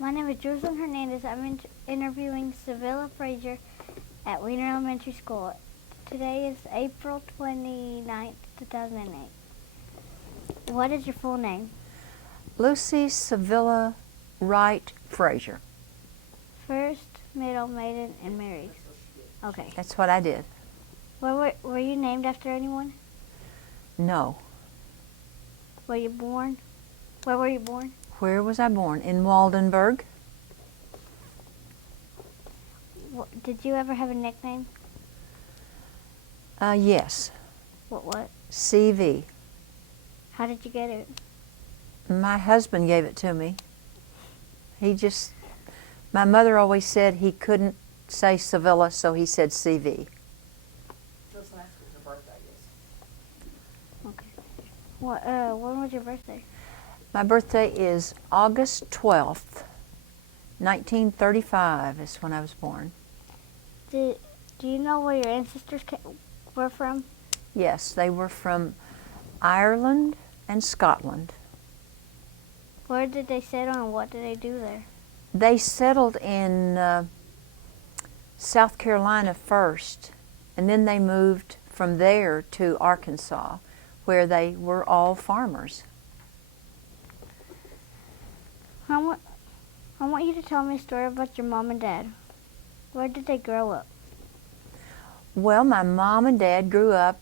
My name is Jocelyn Hernandez. I'm interviewing Savilla Frasier at Wiener Elementary School. Today is April 29th, 2008. What is your full name? Lucy Savilla Wright Frasier. First, middle, maiden, and married. Okay. That's what I did. Were you named after anyone? No. Were you born? Where were you born? Where was I born? In Waldenburg. Did you ever have a nickname? Yes. What? CV. How did you get it? My husband gave it to me. My mother always said he couldn't say Savilla, so he said CV. Just ask what your birthday is. Okay. When was your birthday? My birthday is August 12th, 1935 is when I was born. Do you know where your ancestors were from? Yes, they were from Ireland and Scotland. Where did they settle and what did they do there? They settled in South Carolina first, and then they moved from there to Arkansas, where they were all farmers. I want you to tell me a story about your mom and dad. Where did they grow up? Well, my mom and dad grew up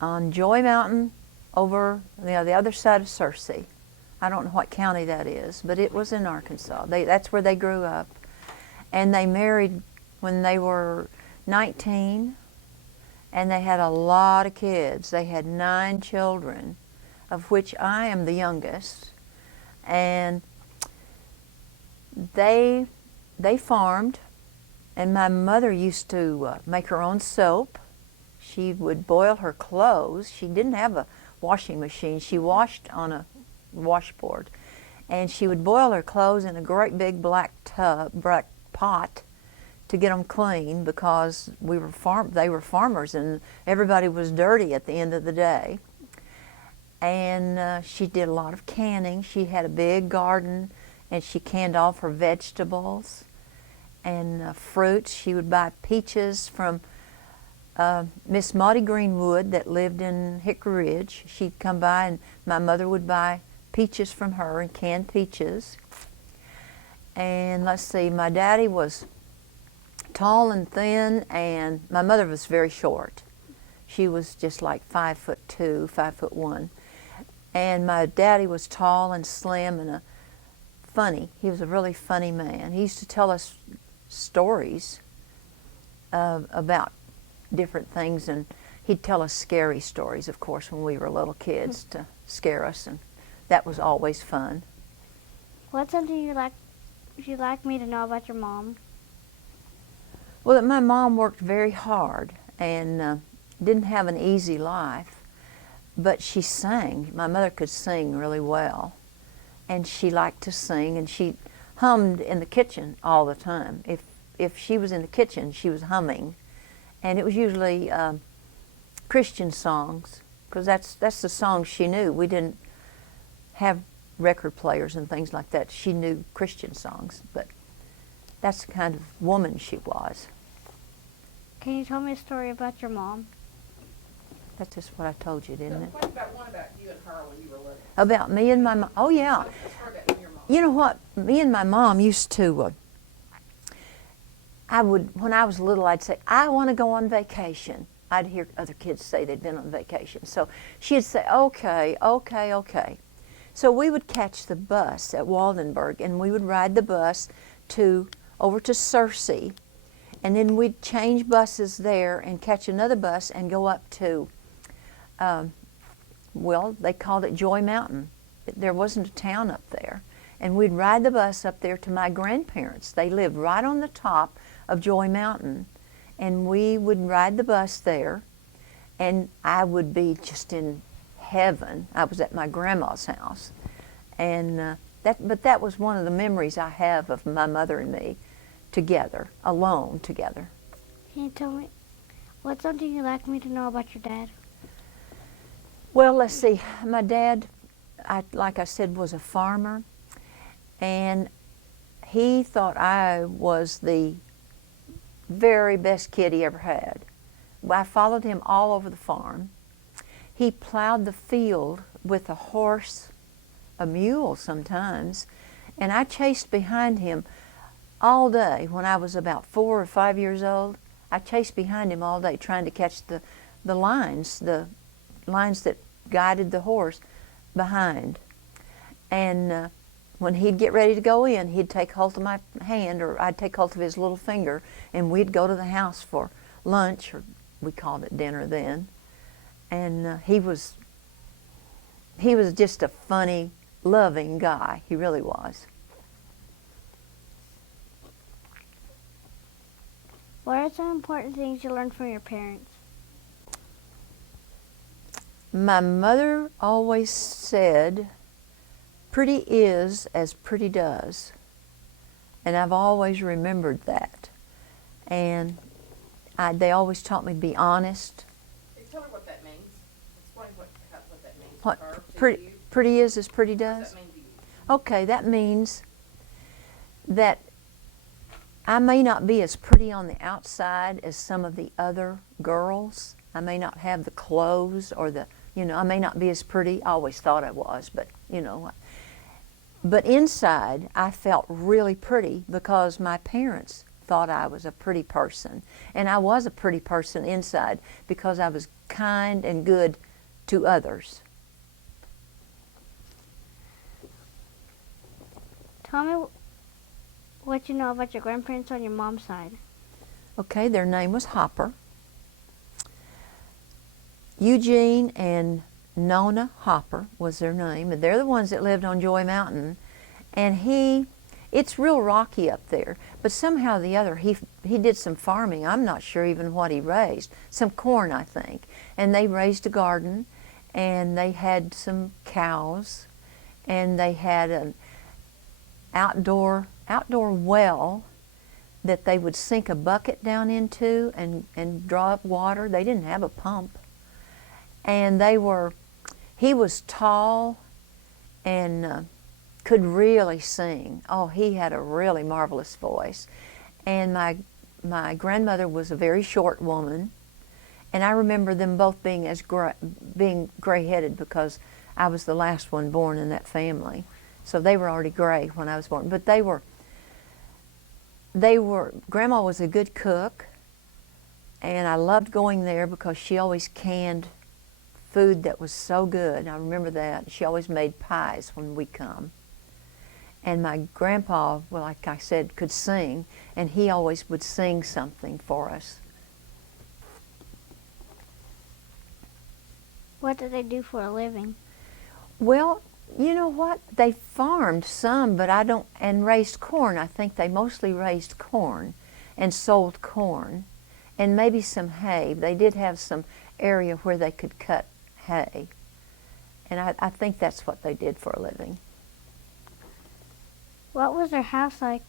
on Joy Mountain over the other side of Searcy. I don't know what county that is, but it was in Arkansas. That's where they grew up. And they married when they were 19, and they had a lot of kids. They had 9 children, of which I am the youngest. And they farmed, and my mother used to make her own soap. She would boil her clothes. She didn't have a washing machine. She washed on a washboard, and she would boil her clothes in a great big black pot to get them clean, because they were farmers and everybody was dirty at the end of the day. And she did a lot of canning. She had a big garden, and she canned all of her vegetables and fruits. She would buy peaches from Miss Maudie Greenwood that lived in Hickory Ridge. She'd come by, and my mother would buy peaches from her, and canned peaches. And let's see, my daddy was tall and thin, and my mother was very short. She was just like 5'2", 5'1". And my daddy was tall and slim and funny. He was a really funny man. He used to tell us stories about different things, and he'd tell us scary stories, of course, when we were little kids, to scare us, and that was always fun. What's something you'd like me to know about your mom? Well, that my mom worked very hard and didn't have an easy life, but she sang. My mother could sing really well, and she liked to sing, and she hummed in the kitchen all the time. If she was in the kitchen, she was humming, and it was usually Christian songs, because that's the songs she knew. We didn't have record players and things like that. She knew Christian songs, but that's the kind of woman she was. Can you tell me a story about your mom? That's just what I told you, didn't it? What about one about you and her when you were little? About me and my mom? Oh, yeah. Let's start about you and your mom. You know what? Me and my mom used to, when I was little, I'd say, I want to go on vacation. I'd hear other kids say they'd been on vacation. So she'd say, okay, okay, okay. So we would catch the bus at Waldenburg, and we would ride the bus over to Searcy, and then we'd change buses there and catch another bus and go up to, well, they called it Joy Mountain. There wasn't a town up there. And we'd ride the bus up there to my grandparents. They lived right on the top of Joy Mountain, and we would ride the bus there, and I would be just in heaven. I was at my grandma's house, and but that was one of the memories I have of my mother and me together, alone together. Can you tell me what's something you'd like me to know about your dad? Well, let's see. My dad, like I said, was a farmer, and he thought I was the very best kid he ever had. I followed him all over the farm. He plowed the field with a horse, a mule sometimes, and I chased behind him all day. When I was about 4 or 5 years old, I chased behind him all day trying to catch the lines that guided the horse behind. And when he'd get ready to go in, he'd take hold of my hand, or I'd take hold of his little finger, and we'd go to the house for lunch, or we called it dinner then. And he was just a funny, loving guy. He really was. What are some important things you learned from your parents? My mother always said, pretty is as pretty does. And I've always remembered that. And they always taught me to be honest. Tell me what that means. Explain what that means What to her, to pretty, you. pretty is as pretty What does? does that mean to you? Okay, that means that I may not be as pretty on the outside as some of the other girls. I may not have the clothes or I may not be as pretty. I always thought I was, but But inside, I felt really pretty because my parents thought I was a pretty person. And I was a pretty person inside because I was kind and good to others. Tell me what you know about your grandparents on your mom's side. Okay, their name was Hopper. Eugene and Nona Hopper was their name, and they're the ones that lived on Joy Mountain. And it's real rocky up there, but somehow or the other he did some farming. I'm not sure even what he raised. Some corn, I think. And they raised a garden, and they had some cows, and they had an outdoor well that they would sink a bucket down into and draw up water. They didn't have a pump. And he was tall and could really sing. Oh, he had a really marvelous voice. And my grandmother was a very short woman, and I remember them both being being gray-headed because I was the last one born in that family. So they were already gray when I was born. But Grandma was a good cook, and I loved going there because she always canned food that was so good. I remember that. She always made pies when we come. And my grandpa, well, like I said, could sing, and he always would sing something for us. What did they do for a living? Well, you know what? They farmed some, but and raised corn. I think they mostly raised corn and sold corn and maybe some hay. They did have some area where they could cut hay. And I think that's what they did for a living. What was their house like?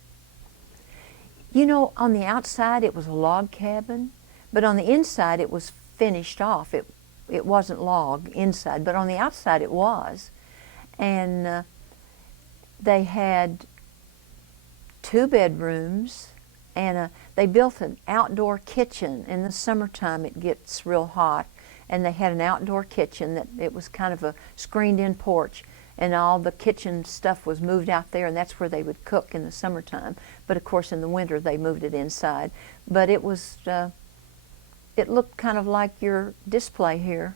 On the outside it was a log cabin, but on the inside it was finished off. It wasn't log inside, but on the outside it was. And they had 2 bedrooms, and they built an outdoor kitchen. In the summertime it gets real hot, and they had an outdoor kitchen that it was kind of a screened-in porch, and all the kitchen stuff was moved out there, and that's where they would cook in the summertime. But of course in the winter they moved it inside. But it was, it looked kind of like your display here.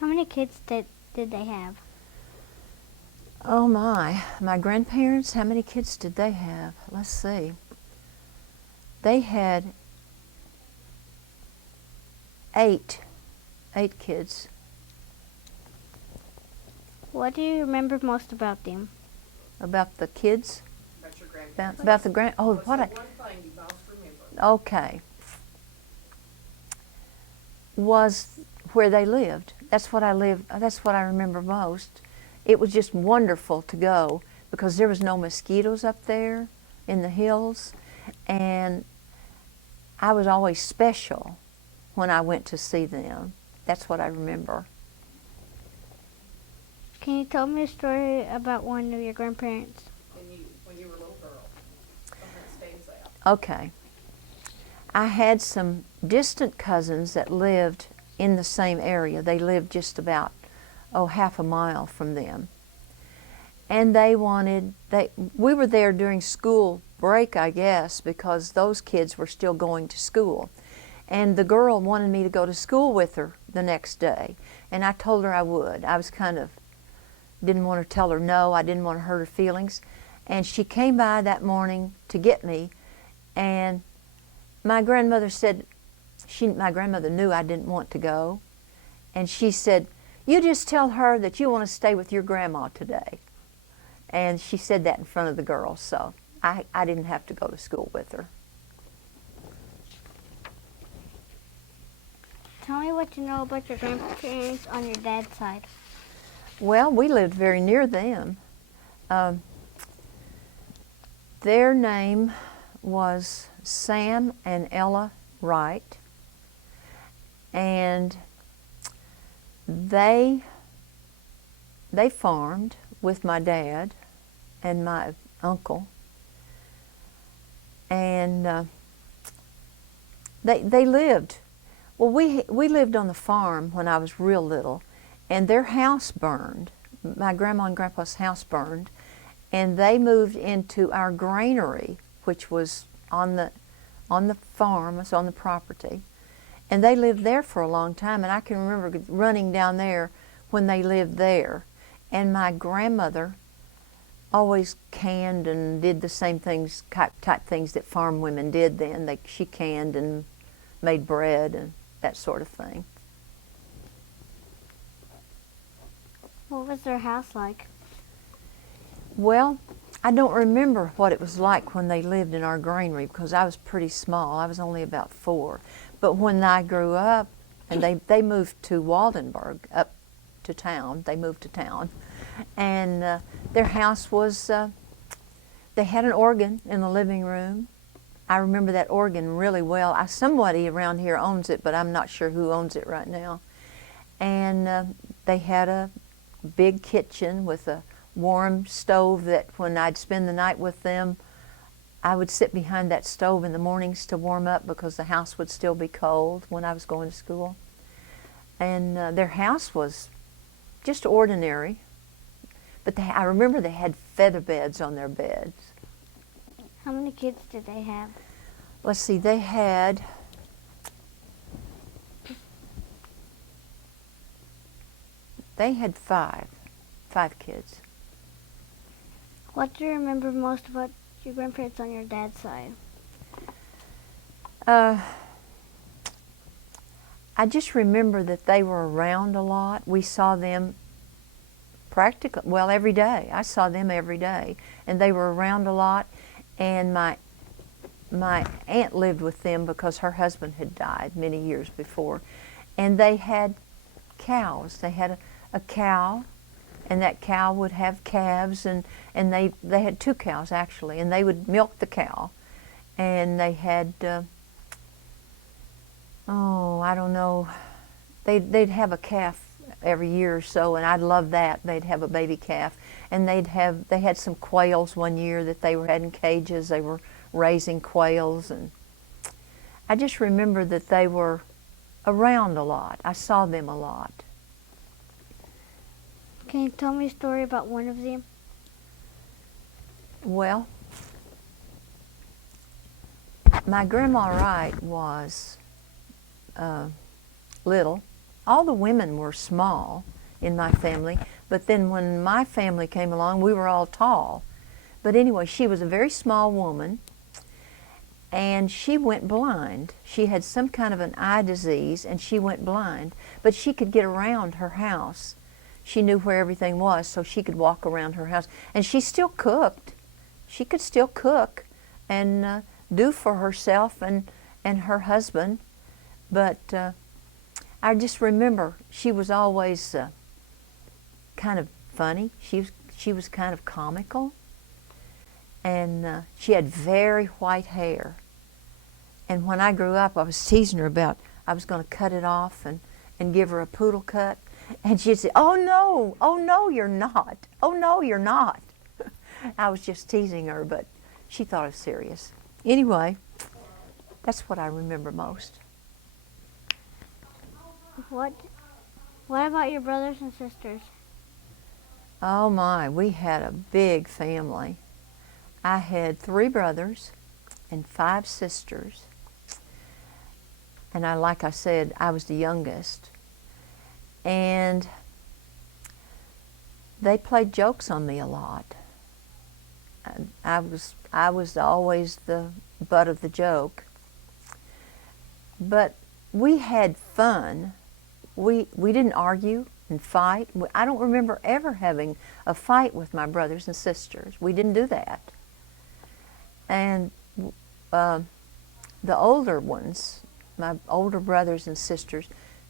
How many kids did they have? Oh my grandparents, how many kids did they have? Let's see. They had 8 kids. What do you remember most about them? About the kids? About your grandparents. About the What's the one thing you most remember? Okay. Was where they lived. That's what I remember most. It was just wonderful to go because there was no mosquitoes up there in the hills, and I was always special when I went to see them. That's what I remember. Can you tell me a story about one of your grandparents? When you were a little girl. Something that stands out. Okay. I had some distant cousins that lived in the same area. They lived just about, half a mile from them. And we were there during school break, I guess, because those kids were still going to school. And the girl wanted me to go to school with her the next day. And I told her I would. I was didn't want to tell her no. I didn't want to hurt her feelings. And she came by that morning to get me. And my grandmother said, my grandmother knew I didn't want to go. And she said, "You just tell her that you want to stay with your grandma today." And she said that in front of the girls, so I didn't have to go to school with her. Tell me what you know about your grandparents on your dad's side. Well, we lived very near them. Their name was Sam and Ella Wright, and they farmed with my dad and my uncle, and they lived. Well, we lived on the farm when I was real little, and their house burned. My grandma and grandpa's house burned, and they moved into our granary, which was on the farm, it's on the property. And they lived there for a long time, and I can remember running down there when they lived there. And my grandmother always canned and did the same things, type things that farm women did then. She canned and made bread and that sort of thing. What was their house like? Well, I don't remember what it was like when they lived in our granary because I was pretty small. I was only about 4. But when I grew up, and they moved to Waldenburg, up to town. They moved to town. And their house was, they had an organ in the living room. I remember that organ really well. Somebody around here owns it, but I'm not sure who owns it right now. And they had a big kitchen with a warm stove that when I'd spend the night with them, I would sit behind that stove in the mornings to warm up because the house would still be cold when I was going to school. And their house was just ordinary, but I remember they had feather beds on their beds. How many kids did they have? Let's see, they had five kids. What do you remember most about your grandparents on your dad's side? I just remember that they were around a lot. We saw them every day. I saw them every day, and they were around a lot. And my aunt lived with them because her husband had died many years before, and they had cows. They had a cow, and that cow would have calves, and they had 2 cows actually, and they would milk the cow, and they had I don't know, they'd have a calf every year or so, and I'd love that. They'd have a baby calf, and they had some quails one year that they had in cages. They were raising quails, and I just remember that they were around a lot. I saw them a lot. Can you tell me a story about one of them? Well, my grandma Wright was little. All the women were small in my family, but then when my family came along, we were all tall. But anyway, she was a very small woman, and she went blind. She had some kind of an eye disease, and she went blind, but she could get around her house. She knew where everything was, so she could walk around her house. And she still cooked. She could still cook and do for herself and her husband. But I just remember she was always kind of funny. She was kind of comical. And she had very white hair. And when I grew up, I was teasing her about I was going to cut it off and give her a poodle cut. And she'd say, oh no, you're not. Oh no, you're not. I was just teasing her, but she thought it was serious. Anyway, that's what I remember most. What about your brothers and sisters? Oh my, we had a big family. I had 3 brothers and 5 sisters. And like I said, I was the youngest. And they played jokes on me a lot. I was always the butt of the joke. But we had fun. We didn't argue and fight. I don't remember ever having a fight with my brothers and sisters. We didn't do that. And the older ones, my older brothers and sisters,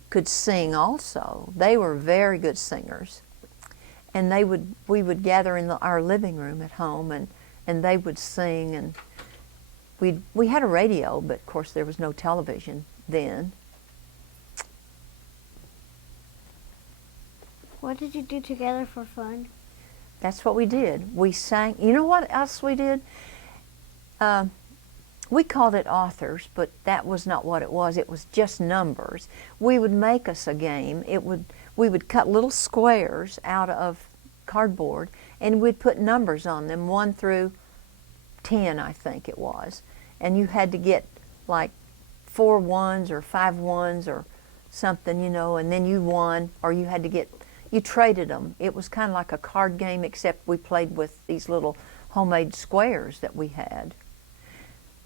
could sing also. They were very good singers. And we would gather in our living room at home, and they would sing, and we had a radio, but of course there was no television then. What did you do together for fun? That's what we did. We sang. You know what else we did? We called it authors, but that was not what it was. It was just numbers. We would make us a game. We would cut little squares out of cardboard, and we'd put numbers on them, 1 through 10, I think it was. And you had to get like 4 ones or 5 ones or something, you know, and then you won, or you traded them. It was kind of like a card game, except we played with these little homemade squares that we had.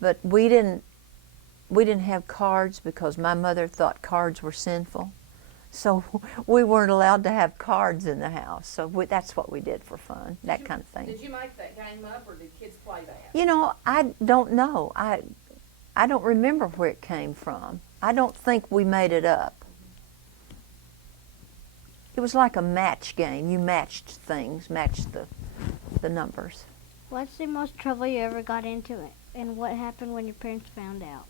But we didn't have cards because my mother thought cards were sinful. So we weren't allowed to have cards in the house. So that's what we did for fun, that kind of thing. Did you make that game up, or did kids play that? You know, I don't know. I don't remember where it came from. I don't think we made it up. It was like a match game. You matched things, matched the numbers. What's the most trouble you ever got into, and what happened when your parents found out?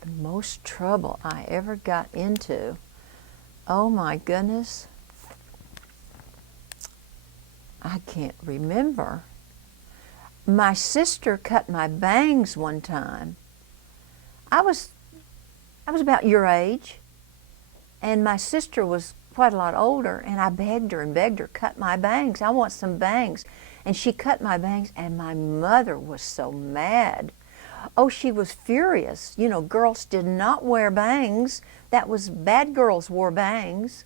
The most trouble I ever got into, oh my goodness, I can't remember. My sister cut my bangs one time. I was about your age, and my sister was quite a lot older, and I begged her, cut my bangs. I want some bangs. And she cut my bangs, and my mother was so mad. Oh, she was furious. You know, girls did not wear bangs. That was, bad girls wore bangs.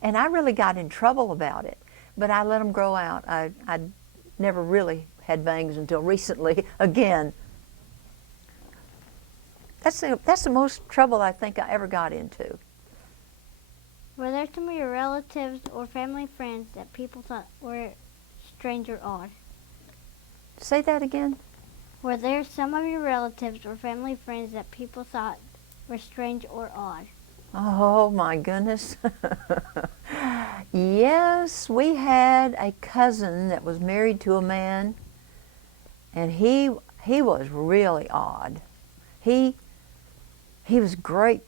And I really got in trouble about it. But I let them grow out. I never really had bangs until recently again. That's the most trouble I think I ever got into. Were there some of your relatives or family friends that people thought were strange or odd? Say that again. Were there some of your relatives or family friends that people thought were strange or odd? Oh my goodness. Yes, we had a cousin that was married to a man, and he was really odd. He was great.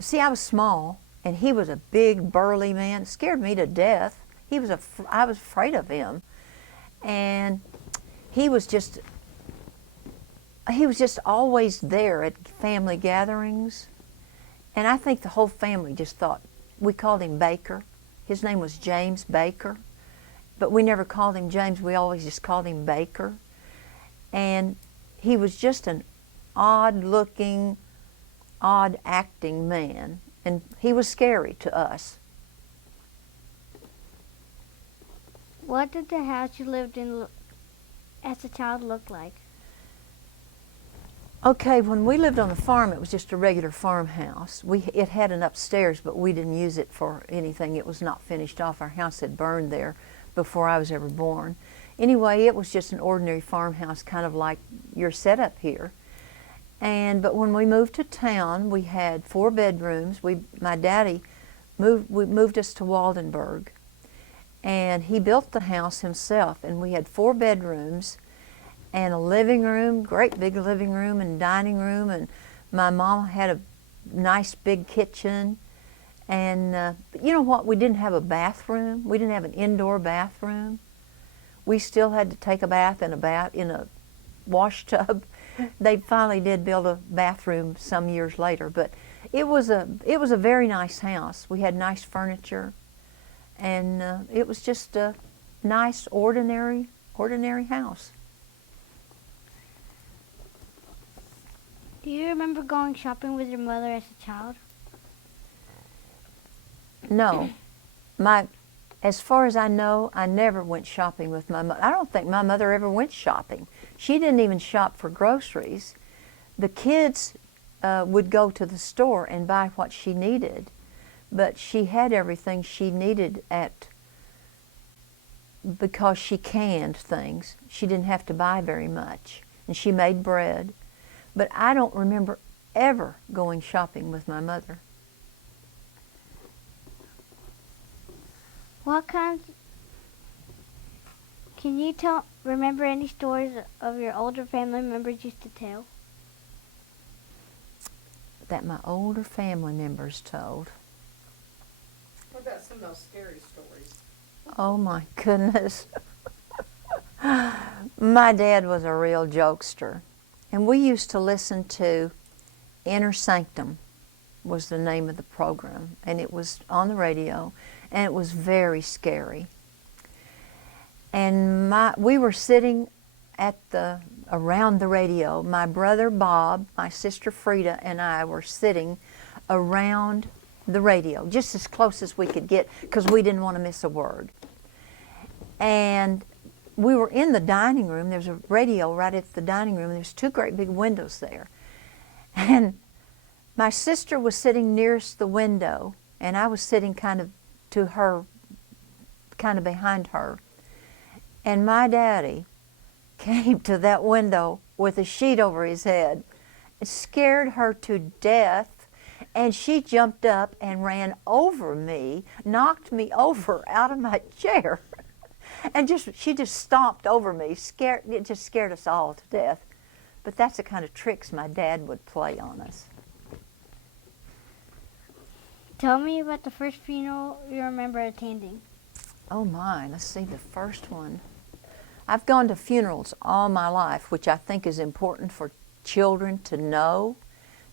See, I was small, and he was a big, burly man. It scared me to death. I was afraid of him. And he was just always there at family gatherings. And I think the whole family just thought, we called him Baker. His name was James Baker. But we never called him James. We always just called him Baker. And he was just an odd-looking, odd-acting man. And he was scary to us. What did the house you lived in as a child look like? Okay, when we lived on the farm, it was just a regular farmhouse. It had an upstairs, but we didn't use it for anything. It was not finished off. Our house had burned there before I was ever born. Anyway, it was just an ordinary farmhouse, kind of like your setup here. But when we moved to town, we had 4 bedrooms. My daddy moved us to Waldenburg, and he built the house himself, and we had 4 bedrooms and a living room, great big living room and dining room, and my mom had a nice big kitchen, And you know what? We didn't have a bathroom. We didn't have an indoor bathroom. We still had to take a bath in a wash tub. They finally did build a bathroom some years later, but it was a very nice house. We had nice furniture, and it was just a nice, ordinary house. Do you remember going shopping with your mother as a child? No, as far as I know, I never went shopping with my mother. I don't think my mother ever went shopping. She didn't even shop for groceries. The kids would go to the store and buy what she needed, but she had everything she needed because she canned things. She didn't have to buy very much, and she made bread. But I don't remember ever going shopping with my mother. Can you remember any stories of your older family members used to tell? That my older family members told. What about some of those scary stories? Oh my goodness. My dad was a real jokester. And we used to listen to Inner Sanctum was the name of the program. And it was on the radio. And it was very scary. And we were sitting around the radio. My brother Bob, my sister Frida, and I were sitting around the radio, just as close as we could get, because we didn't want to miss a word. And we were in the dining room. There's a radio right at the dining room, and there's two great big windows there. And my sister was sitting nearest the window, and I was sitting kind of to her, kind of behind her. And my daddy came to that window with a sheet over his head. It scared her to death, and she jumped up and ran over me, knocked me over out of my chair. And she just stomped over me. It just scared us all to death. But that's the kind of tricks my dad would play on us. Tell me about the first funeral you remember attending. Oh my, let's see, the first one. I've gone to funerals all my life, which I think is important for children to know,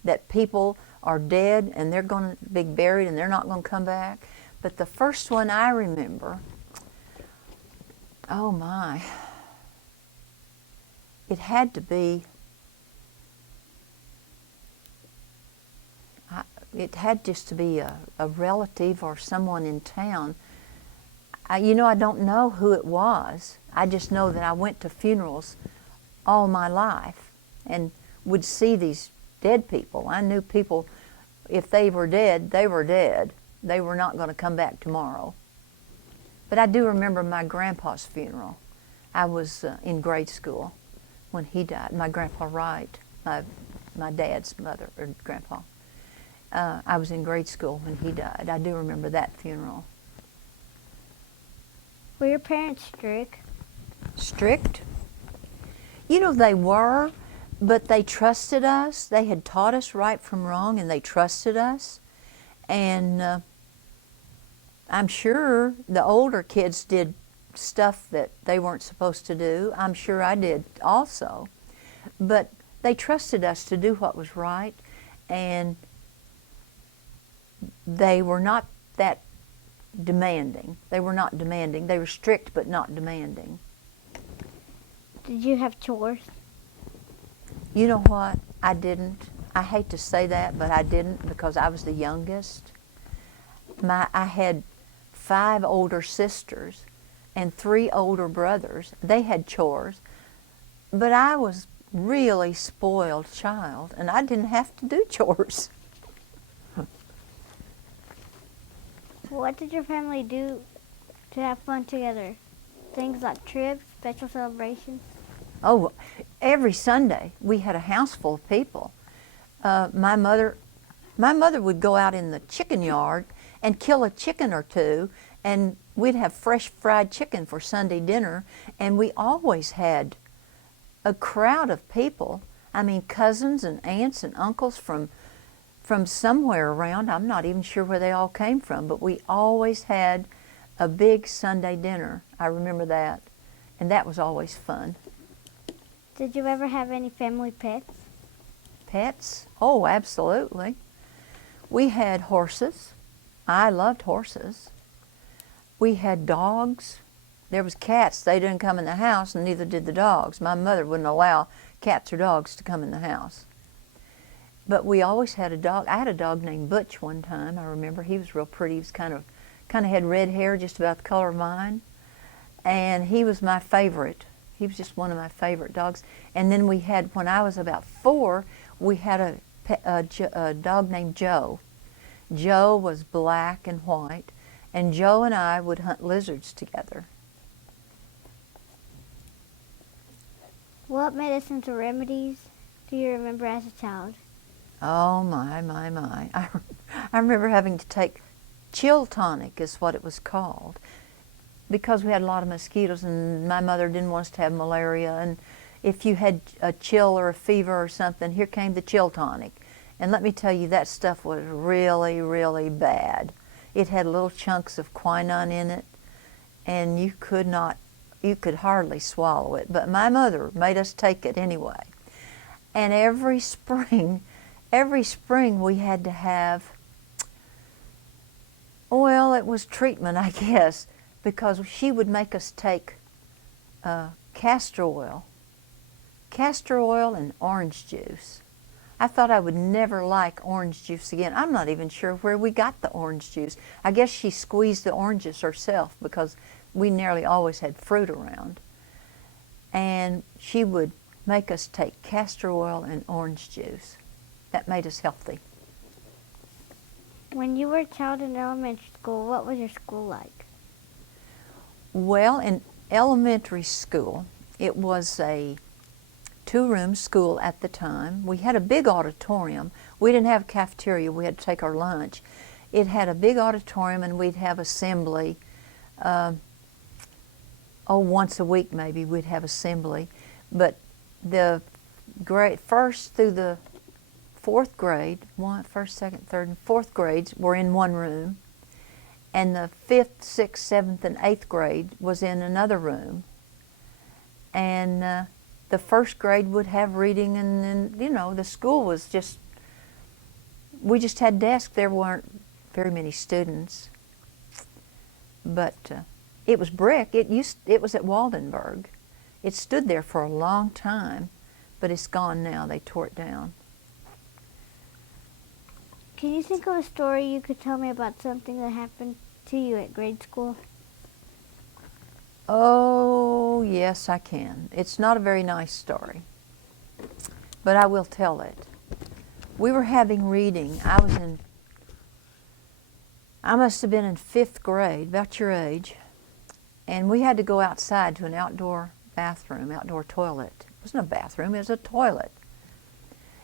that people are dead and they're going to be buried and they're not going to come back. But the first one I remember, oh my, it had to be, it had just to be a relative or someone in town. I don't know who it was. I just know that I went to funerals all my life and would see these dead people. I knew people, if they were dead, they were dead. They were not going to come back tomorrow. But I do remember my grandpa's funeral. I was in grade school when he died. My grandpa Wright, my dad's mother or grandpa. I was in grade school when he died. I do remember that funeral. Were your parents strict? Strict? They were, but they trusted us. They had taught us right from wrong, and they trusted us. And I'm sure the older kids did stuff that they weren't supposed to do. I'm sure I did also. But they trusted us to do what was right, and they were not that demanding. They were not demanding. They were strict but not demanding. Did you have chores? You know what? I didn't. I hate to say that, but I didn't, because I was the youngest. I had 5 older sisters and 3 older brothers. They had chores, but I was really spoiled child, and I didn't have to do chores. What did your family do to have fun together? Things like trips, special celebrations? Oh, every Sunday we had a house full of people. My mother would go out in the chicken yard and kill a chicken or two, and we'd have fresh fried chicken for Sunday dinner, and we always had a crowd of people. I mean, cousins and aunts and uncles from from somewhere around. I'm not even sure where they all came from, but we always had a big Sunday dinner. I remember that, and that was always fun. Did you ever have any family pets? Pets? Oh, absolutely. We had horses. I loved horses. We had dogs. There was cats. They didn't come in the house, and neither did the dogs. My mother wouldn't allow cats or dogs to come in the house. But we always had a dog. I had a dog named Butch one time. I remember he was real pretty. He was kind of had red hair, just about the color of mine, and he was my favorite. He was just one of my favorite dogs. And then we had, when I was about 4, we had a dog named Joe. Joe was black and white, and Joe and I would hunt lizards together. What medicines or remedies do you remember as a child? Oh, my, my, my. I remember having to take chill tonic, is what it was called, because we had a lot of mosquitoes, and my mother didn't want us to have malaria. And if you had a chill or a fever or something, here came the chill tonic. And let me tell you, that stuff was really, really bad. It had little chunks of quinine in it, and you could hardly swallow it. But my mother made us take it anyway. And every spring we had to have, well, it was treatment, I guess, because she would make us take castor oil and orange juice. I thought I would never like orange juice again. I'm not even sure where we got the orange juice. I guess she squeezed the oranges herself, because we nearly always had fruit around. And she would make us take castor oil and orange juice. That made us healthy. When you were a child in elementary school, what was your school like? Well, in elementary school, it was a 2-room school at the time. We had a big auditorium. We didn't have a cafeteria. We had to take our lunch. It had a big auditorium, and we'd have assembly. Once a week maybe we'd have assembly. But the first through the 4th grade, first, second, third, and 4th grades were in one room, and the 5th, 6th, 7th, and 8th grade was in another room. And the 1st grade would have reading, and then, the school was just, we just had desks. There weren't very many students. But it was brick. It was at Waldenburg. It stood there for a long time, but it's gone now. They tore it down. Can you think of a story you could tell me about something that happened to you at grade school? Oh, yes, I can. It's not a very nice story, but I will tell it. We were having reading. I must have been in 5th grade, about your age, and we had to go outside to an outdoor bathroom, outdoor toilet. It wasn't a bathroom, it was a toilet.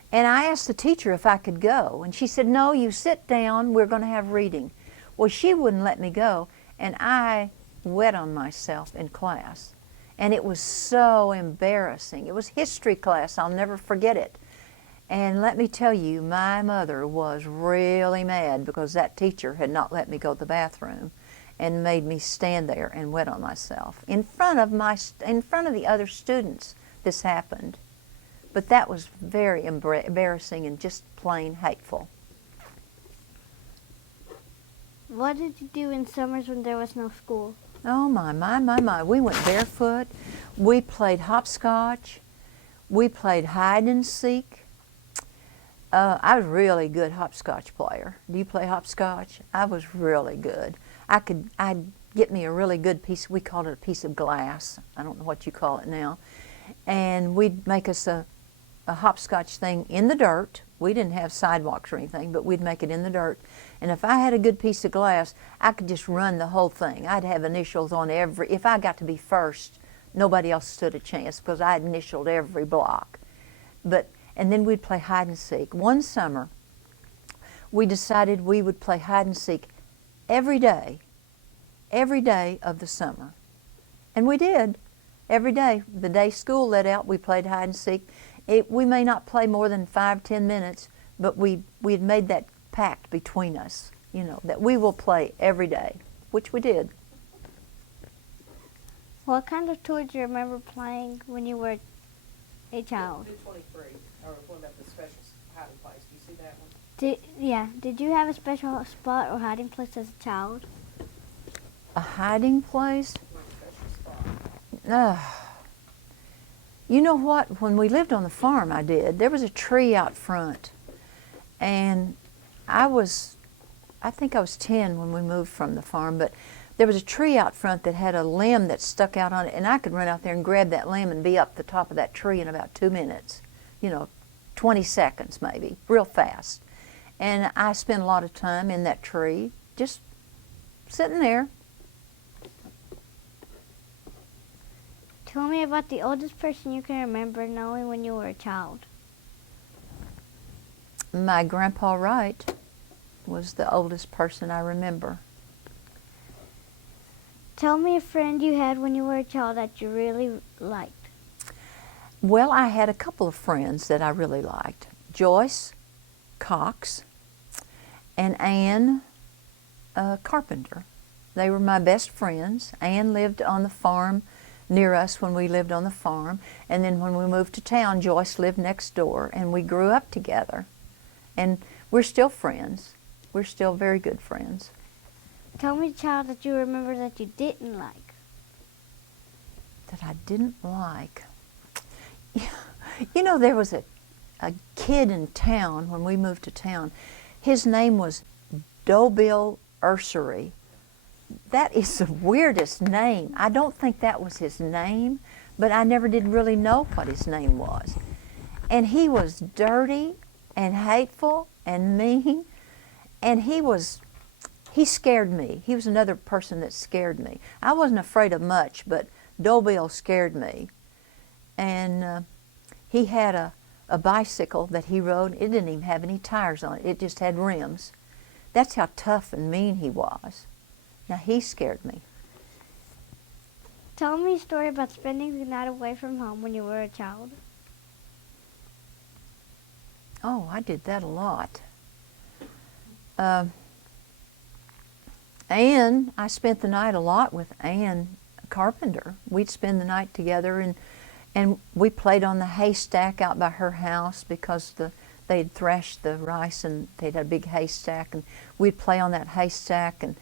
And I asked the teacher if I could go, and she said, "No, you sit down, we're going to have reading." Well, she wouldn't let me go, and I wet on myself in class. And it was so embarrassing. It was history class, I'll never forget it. And let me tell you, my mother was really mad because that teacher had not let me go to the bathroom and made me stand there and wet on myself. In front of the other students, this happened. But that was very embarrassing and just plain hateful. What did you do in summers when there was no school? Oh, my, my, my, my. We went barefoot. We played hopscotch. We played hide and seek. I was a really good hopscotch player. Do you play hopscotch? I was really good. I'd get me a really good piece, we called it a piece of glass. I don't know what you call it now. And we'd make us a hopscotch thing in the dirt. We didn't have sidewalks or anything, but we'd make it in the dirt. And if I had a good piece of glass, I could just run the whole thing. I'd have initials on if I got to be first, nobody else stood a chance because I had initialed every block. And then we'd play hide and seek. One summer, we decided we would play hide and seek every day of the summer. And we did. Every day. The day school let out, we played hide and seek. We may not play more than 5-10 minutes, but we had made that pact between us, that we will play every day, which we did. What kind of toy do you remember playing when you were a child? 223, or what about the special hiding place? Do you see that one? Did you have a special spot or hiding place as a child? A hiding place? Special spot. You know what? When we lived on the farm, I did. There was a tree out front, and I think I was 10 when we moved from the farm, but there was a tree out front that had a limb that stuck out on it, and I could run out there and grab that limb and be up the top of that tree in about 2 minutes, 20 seconds maybe, real fast. And I spent a lot of time in that tree, just sitting there. Tell me about the oldest person you can remember knowing when you were a child. My Grandpa Wright was the oldest person I remember. Tell me a friend you had when you were a child that you really liked. Well, I had a couple of friends that I really liked. Joyce Cox and Ann Carpenter. They were my best friends. Ann lived on the farm near us when we lived on the farm, and then when we moved to town, Joyce lived next door, and we grew up together. And we're still friends. We're still very good friends. Tell me a child that you remember that you didn't like. That I didn't like. There was a kid in town when we moved to town. His name was Dobill Ursery. That is the weirdest name. I don't think that was his name, but I never did really know what his name was. And he was dirty and hateful and mean, and he scared me. He was another person that scared me. I wasn't afraid of much, but Dobill scared me. And he had a bicycle that he rode. It didn't even have any tires on it. It just had rims. That's how tough and mean he was. Now, he scared me. Tell me a story about spending the night away from home when you were a child. Oh, I did that a lot. I spent the night a lot with Ann Carpenter. We'd spend the night together, and we played on the haystack out by her house because they'd thrashed the rice and they'd had a big haystack, and we'd play on that haystack, and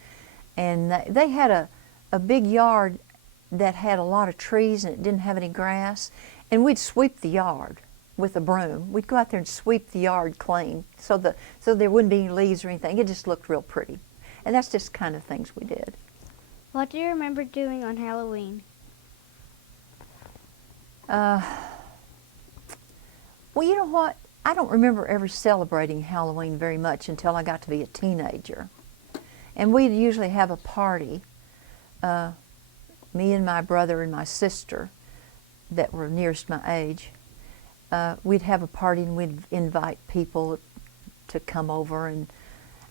they had a big yard that had a lot of trees and it didn't have any grass, and we'd sweep the yard with a broom. We'd go out there and sweep the yard clean so there wouldn't be any leaves or anything. It just looked real pretty. And that's just the kind of things we did. What do you remember doing on Halloween? Well, you know what? I don't remember ever celebrating Halloween very much until I got to be a teenager. And we'd usually have a party, me and my brother and my sister that were nearest my age. We'd have a party and we'd invite people to come over. And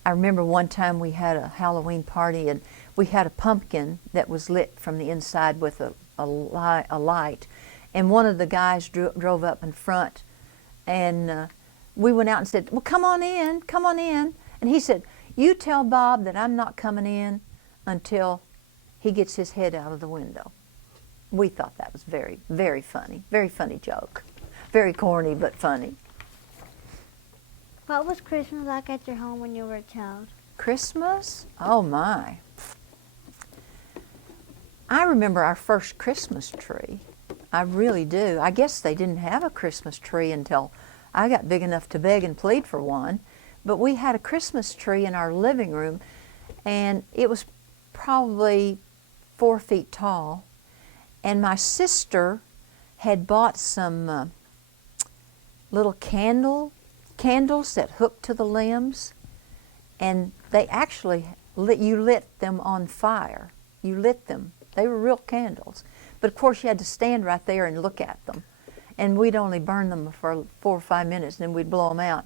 I remember one time we had a Halloween party and we had a pumpkin that was lit from the inside with a light. And one of the guys drove up in front, and we went out and said, well, come on in, come on in. And he said, you tell Bob that I'm not coming in until he gets his head out of the window. We thought that was very, very funny joke. Very corny, but funny. What was Christmas like at your home when you were a child? Christmas? Oh my. I remember our first Christmas tree. I really do. I guess they didn't have a Christmas tree until I got big enough to beg and plead for one. But we had a Christmas tree in our living room, and it was probably 4 feet tall. And my sister had bought some little candles that hooked to the limbs, and they actually you lit them on fire. You lit them. They were real candles. But of course you had to stand right there and look at them. And we'd only burn them for 4 or 5 minutes, and then we'd blow them out.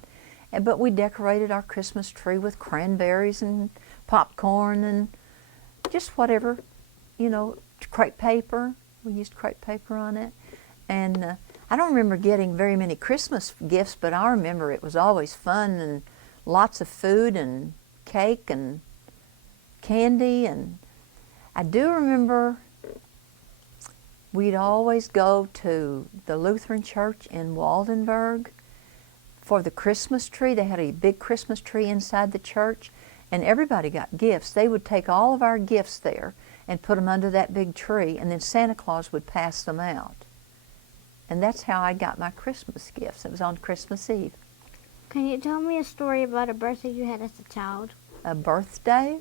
But we decorated our Christmas tree with cranberries and popcorn and just whatever, crepe paper. We used crepe paper on it. And I don't remember getting very many Christmas gifts, but I remember it was always fun and lots of food and cake and candy. And I do remember we'd always go to the Lutheran church in Waldenburg for the Christmas tree. They had a big Christmas tree inside the church, and everybody got gifts. They would take all of our gifts there and put them under that big tree, and then Santa Claus would pass them out. And that's how I got my Christmas gifts. It was on Christmas Eve. Can you tell me a story about a birthday you had as a child? A birthday?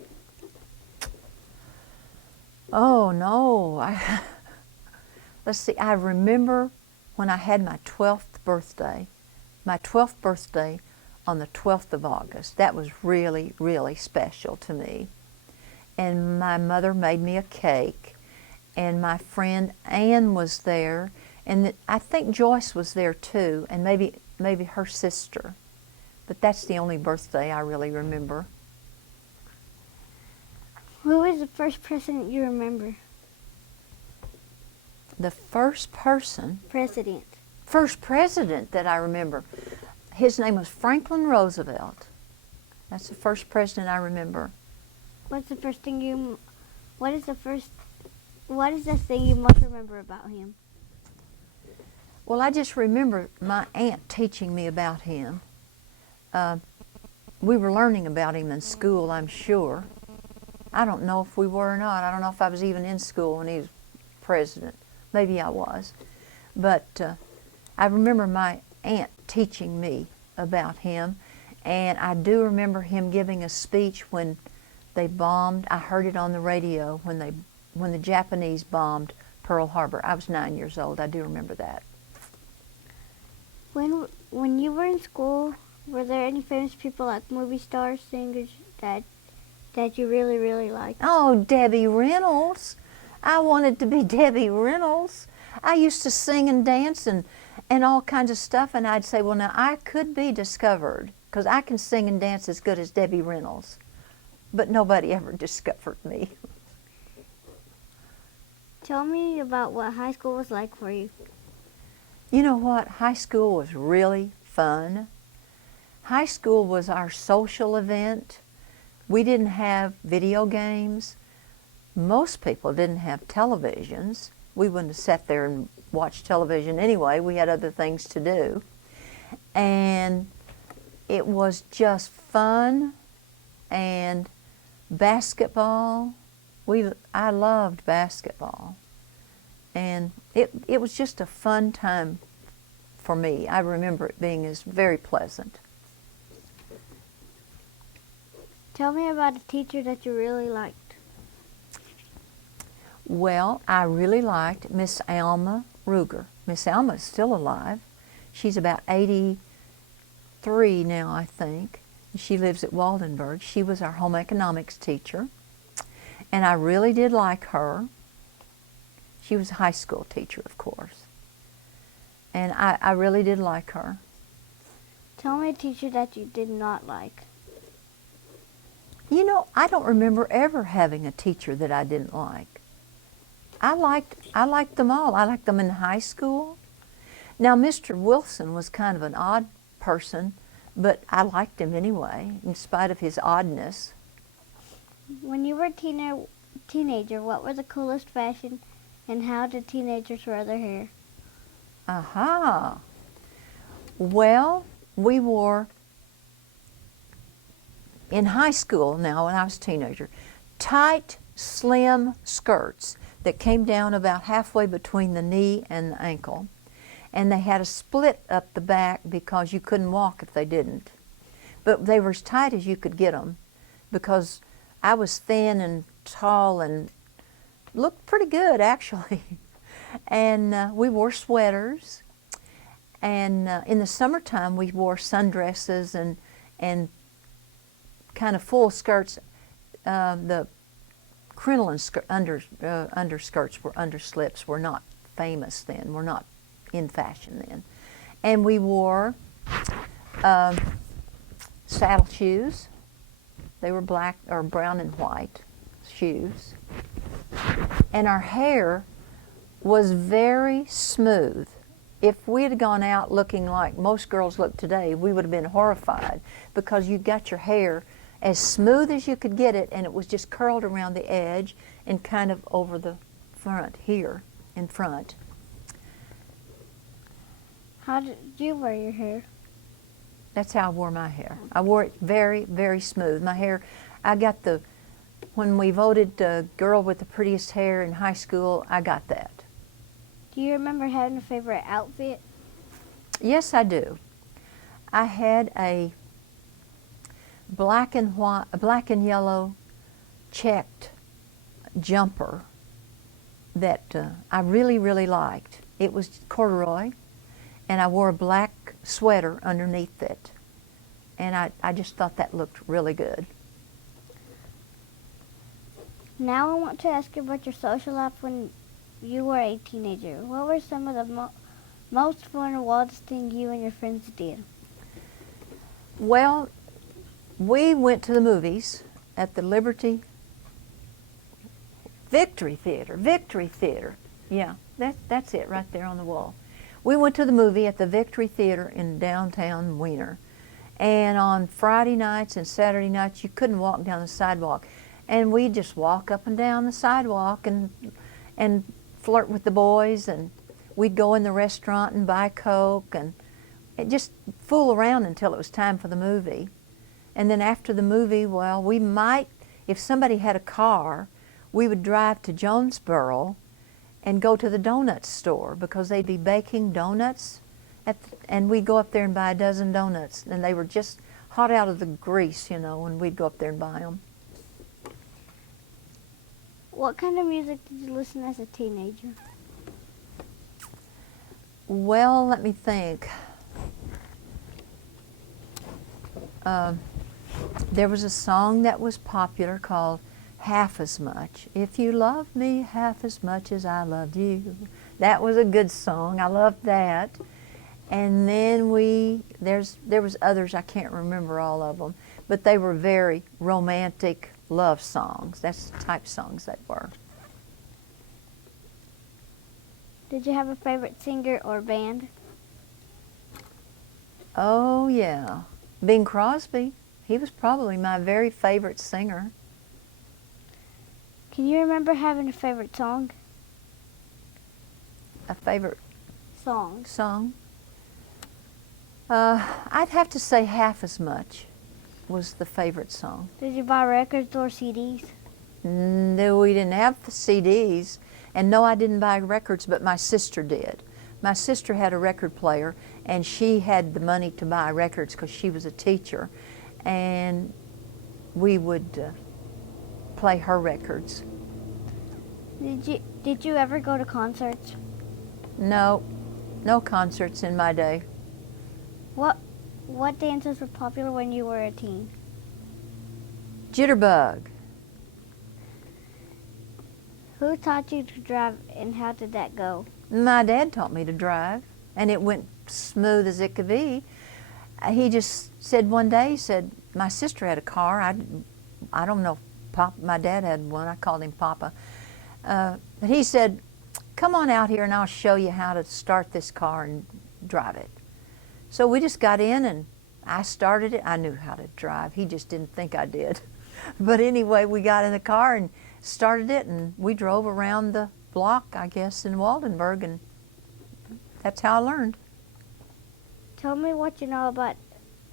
Oh, no. Let's see. I remember when I had my 12th birthday. My 12th birthday on the 12th of August. That was really, really special to me. And my mother made me a cake. And my friend Ann was there. And I think Joyce was there too, and maybe her sister. But that's the only birthday I really remember. Who was the first president you remember? The first President. first president that I remember, his name was Franklin Roosevelt. That's the first president I remember. What is the thing you most remember about him? Well, I just remember my aunt teaching me about him. We were learning about him in school, I'm sure. I don't know if we were or not. I don't know if I was even in school when he was president. Maybe I was. But I remember my aunt teaching me about him, and I do remember him giving a speech when they bombed. I heard it on the radio when the Japanese bombed Pearl Harbor. I was 9 years old. I do remember that. When you were in school, were there any famous people like movie stars, singers that you really, really liked? Oh, Debbie Reynolds. I wanted to be Debbie Reynolds. I used to sing and dance and all kinds of stuff, and I'd say, well, now I could be discovered because I can sing and dance as good as Debbie Reynolds. But nobody ever discovered me. Tell me about what high school was like for you. You know what? High school was really fun. High school was our social event. We didn't have video games. Most people didn't have televisions. We wouldn't have sat there and watched television anyway. We had other things to do. And it was just fun and basketball. I loved basketball. And it was just a fun time for me. I remember it being very pleasant. Tell me about a teacher that you really liked. Well, I really liked Miss Alma Ruger. Miss Alma is still alive. She's about 83 now, I think. She lives at Waldenburg. She was our home economics teacher. And I really did like her. She was a high school teacher, of course. And I really did like her. Tell me a teacher that you did not like. You know, I don't remember ever having a teacher that I didn't like. I liked them all. I liked them in high school. Now, Mr. Wilson was kind of an odd person, but I liked him anyway, in spite of his oddness. When you were a teenager, what were the coolest fashion and how did teenagers wear their hair? Aha. Well, we wore, in high school now when I was a teenager, tight, slim skirts that came down about halfway between the knee and the ankle. And they had a split up the back because you couldn't walk if they didn't. But they were as tight as you could get them because I was thin and tall and looked pretty good, actually. And we wore sweaters. And in the summertime, we wore sundresses and kind of full skirts. The crinoline underskirts were underslips were not famous then. Were not in fashion then. And we wore saddle shoes. They were black or brown and white shoes. And our hair was very smooth. if we had gone out looking like most girls look today, we would have been horrified, because you got your hair as smooth as you could get it, and it was just curled around the edge and kind of over the front here in front. How did you wear your hair? That's how I wore my hair. I wore it very, very smooth. My hair, I got the, when we voted the girl with the prettiest hair in high school, I got that. Do you remember having a favorite outfit? Yes, I do. I had a black and white, a black and yellow checked jumper that I really, really liked. It was corduroy, and I wore a black sweater underneath it. And I just thought that looked really good. Now I want to ask you about your social life when you were a teenager. What were some of the most fun or wildest thing you and your friends did? Well, we went to the movies at the Victory Theater. Yeah, that's it right there on the wall. We went to the movie at the Victory Theater in downtown Wiener. And on Friday nights and Saturday nights, you couldn't walk down the sidewalk. And we'd just walk up and down the sidewalk and flirt with the boys, and we'd go in the restaurant and buy Coke and just fool around until it was time for the movie. And then after the movie, well, we might, if somebody had a car, we would drive to Jonesboro and go to the donut store, because they'd be baking donuts, and we'd go up there and buy a dozen donuts, and they were just hot out of the grease, you know, and we'd go up there and buy them. What kind of music did you listen as a teenager? Well, let me think. There was a song that was popular called Half as Much. If you love me half as much as I loved you. That was a good song. I loved that. And then there was others, I can't remember all of them, but they were very romantic love songs. That's the type songs they were. Did you have a favorite singer or band? Oh yeah, Bing Crosby. He was probably my very favorite singer. Can you remember having a favorite song? A favorite Song. song? I'd have to say Half as Much was the favorite song. Did you buy records or CDs? No, we didn't have the CDs. And no, I didn't buy records, but my sister did. My sister had a record player, and she had the money to buy records because she was a teacher. And we would play her records. Did you ever go to concerts? No, no concerts in my day. What dances were popular when you were a teen? Jitterbug. Who taught you to drive, and how did that go? My dad taught me to drive, and it went smooth as it could be. He just said one day, he said, my sister had a car. I don't know, my dad had one. I called him Papa. But he said, come on out here and I'll show you how to start this car and drive it. So we just got in and I started it. I knew how to drive. He just didn't think I did. But anyway, we got in the car and started it, and we drove around the block, I guess, in Waldenburg, and that's how I learned. Tell me what you know about,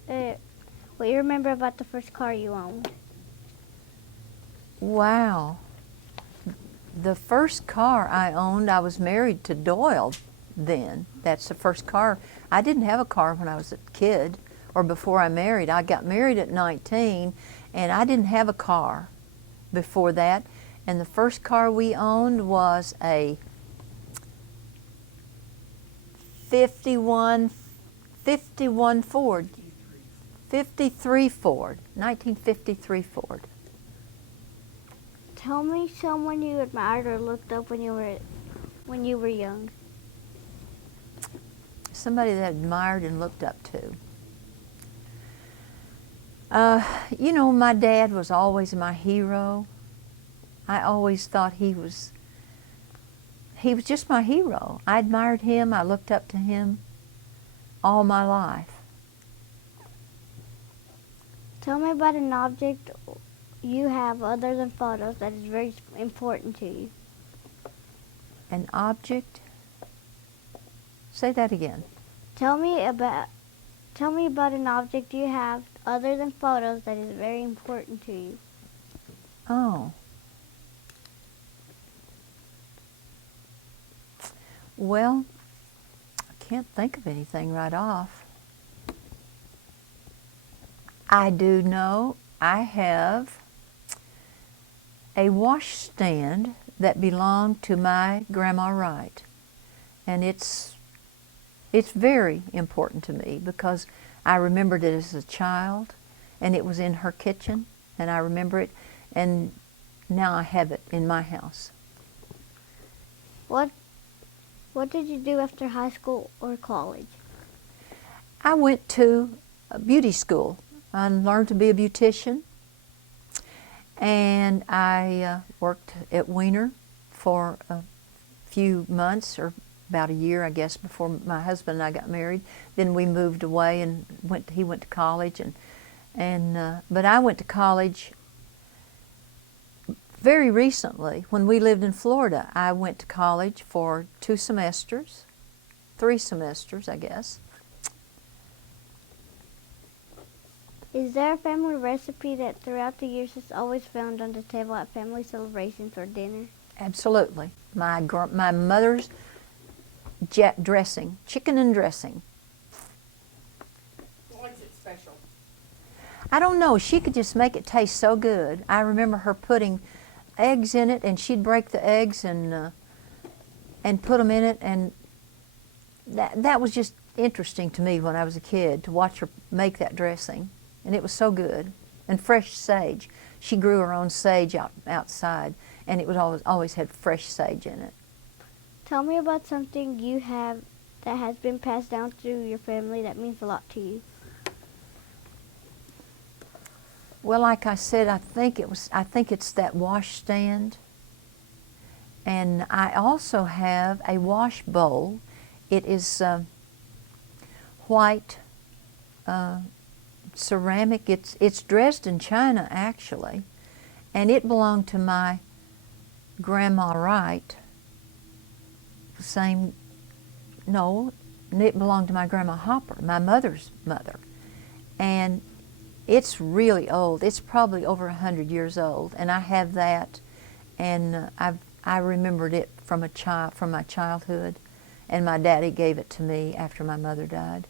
what you remember about the first car you owned. Wow. The first car I owned, I was married to Doyle then. That's the first car. I didn't have a car when I was a kid or before I married. I got married at 19, and I didn't have a car before that. And the first car we owned was a 53 Ford, 1953 Ford. Tell me someone you admired or looked up when you were young. Somebody that I admired and looked up to. You know, my dad was always my hero. I always thought he he was just my hero. I admired him. I looked up to him all my life. Tell me about an object you have other than photos that is very important to you. An object? Say that again. Tell me about an object you have other than photos that is very important to you. Oh. Well, I can't think of anything right off. I do know I have a washstand that belonged to my Grandma Wright. And it's very important to me because I remembered it as a child, and it was in her kitchen, and I remember it, and now I have it in my house. What did you do after high school or college? I went to a beauty school. I learned to be a beautician, and I worked at Wiener for a few months, or about a year, I guess, before my husband and I got married. Then we moved away, and he went to college, but I went to college very recently. When we lived in Florida, I went to college for 3 semesters, I guess. Is there a family recipe that throughout the years is always found on the table at family celebrations or dinner? Absolutely. My mother's dressing, chicken and dressing. What makes it special? I don't know. She could just make it taste so good. I remember her putting eggs in it, and she'd break the eggs and put them in it, and that was just interesting to me when I was a kid, to watch her make that dressing, and it was so good. And fresh sage. She grew her own sage outside, and it was always had fresh sage in it. Tell me about something you have that has been passed down through your family that means a lot to you. Well, like I said, I think it's that washstand. And I also have a wash bowl. It is white ceramic. It's dressed in China, actually, and it belonged to my Grandma Wright. It belonged to my Grandma Hopper, my mother's mother, and it's really old. It's probably over 100 years old, and I have that, and I remembered it from my childhood, and my daddy gave it to me after my mother died.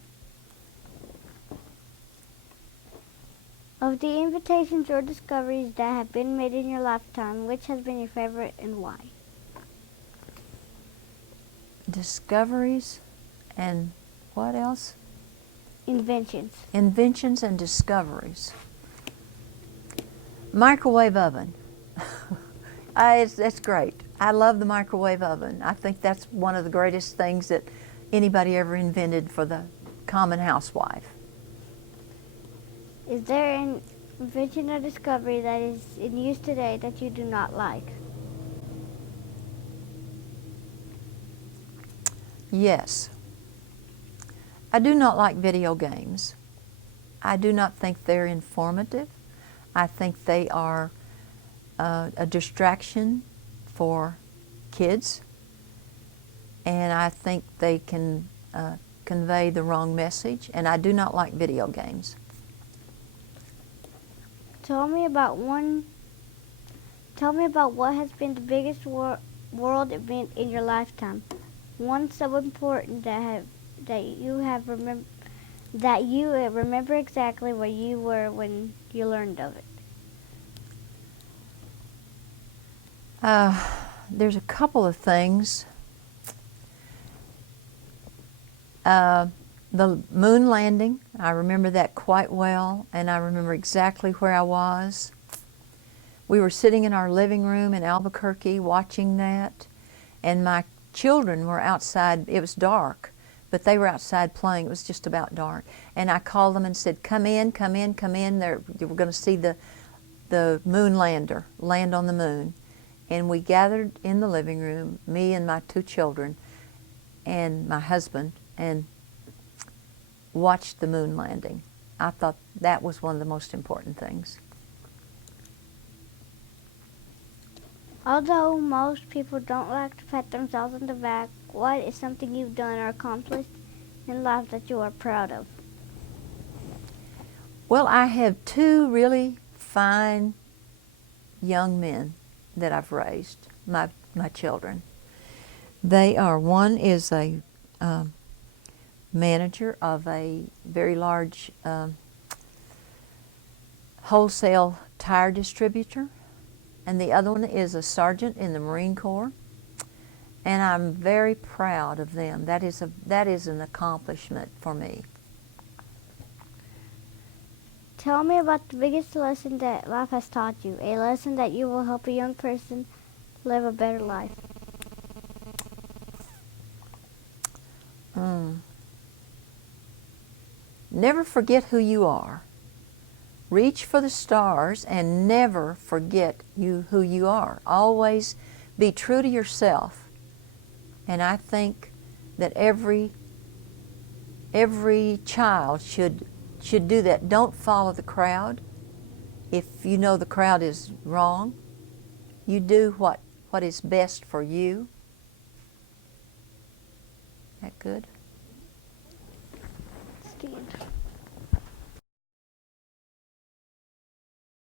Of the invitations or discoveries that have been made in your lifetime, which has been your favorite and why? Discoveries and what else? Inventions. Inventions and discoveries. Microwave oven. That's great. I love the microwave oven. I think that's one of the greatest things that anybody ever invented for the common housewife. Is there an invention or discovery that is in use today that you do not like? Yes. I do not like video games. I do not think they're informative. I think they are a distraction for kids, and I think they can convey the wrong message, and I do not like video games. Tell me about what has been the biggest world event in your lifetime. One so important that you remember exactly where you were when you learned of it. There's a couple of things. The moon landing, I remember that quite well, and I remember exactly where I was. We were sitting in our living room in Albuquerque watching that, and my children were outside. It was dark, but they were outside playing. It was just about dark. And I called them and said, "Come in, come in, come in." We're going to see the moon lander land on the moon. And we gathered in the living room, me and my 2 children and my husband, and watched the moon landing. I thought that was one of the most important things. Although most people don't like to pat themselves on the back, what is something you've done or accomplished in life that you are proud of? Well, I have 2 really fine young men that I've raised, my children. They are, one is a manager of a very large wholesale tire distributor, and the other one is a sergeant in the Marine Corps. And I'm very proud of them. That is an accomplishment for me. Tell me about the biggest lesson that life has taught you, a lesson that you will help a young person live a better life. Never forget who you are. Reach for the stars and never forget who you are. Always be true to yourself. And I think that every child should do that. Don't follow the crowd. If you know the crowd is wrong, you do what is best for you. That good? Stand.